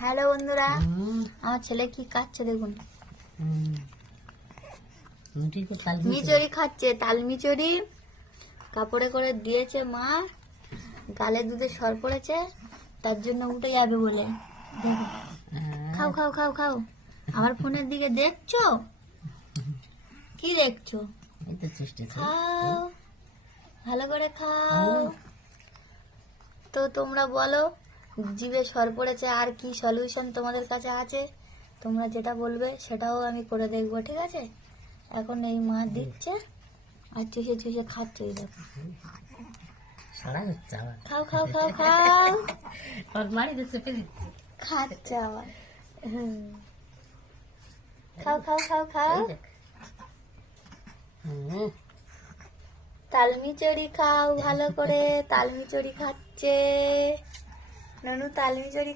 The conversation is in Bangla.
হ্যালো বন্ধুরা, আমার ছেলে কি খাচ্ছে দেখুন। মিচড়ি খাচ্ছে, তাল মিচড়ি কাপড়ে করে দিয়েছে মা। গালে দুধে সর পড়েছে, তার জন্য উঠে যাবে বলে। দেখো, খাও খাও খাও খাও। আমার ফোনের দিকে দেখছো? কি দেখছো? খাও, ভালো করে খাও। তো তোমরা বলো, জিভে সর পড়েছে আর কি সলিউশন তোমাদের কাছে আছে? তোমরা যেটা বলবে সেটাও আমি করে দেখবো, ঠিক আছে? এখন এই মা দিচ্ছে আর চুষে চুষে খাচ্ছে। এই দেখো, খাও খাও খাও খাও। খাচ্ছে আবার। খাও খাও খাও খাও। তালমিচড়ি খাও ভালো করে। তালমিচড়ি খাচ্ছে ননু, তালমিচড়ি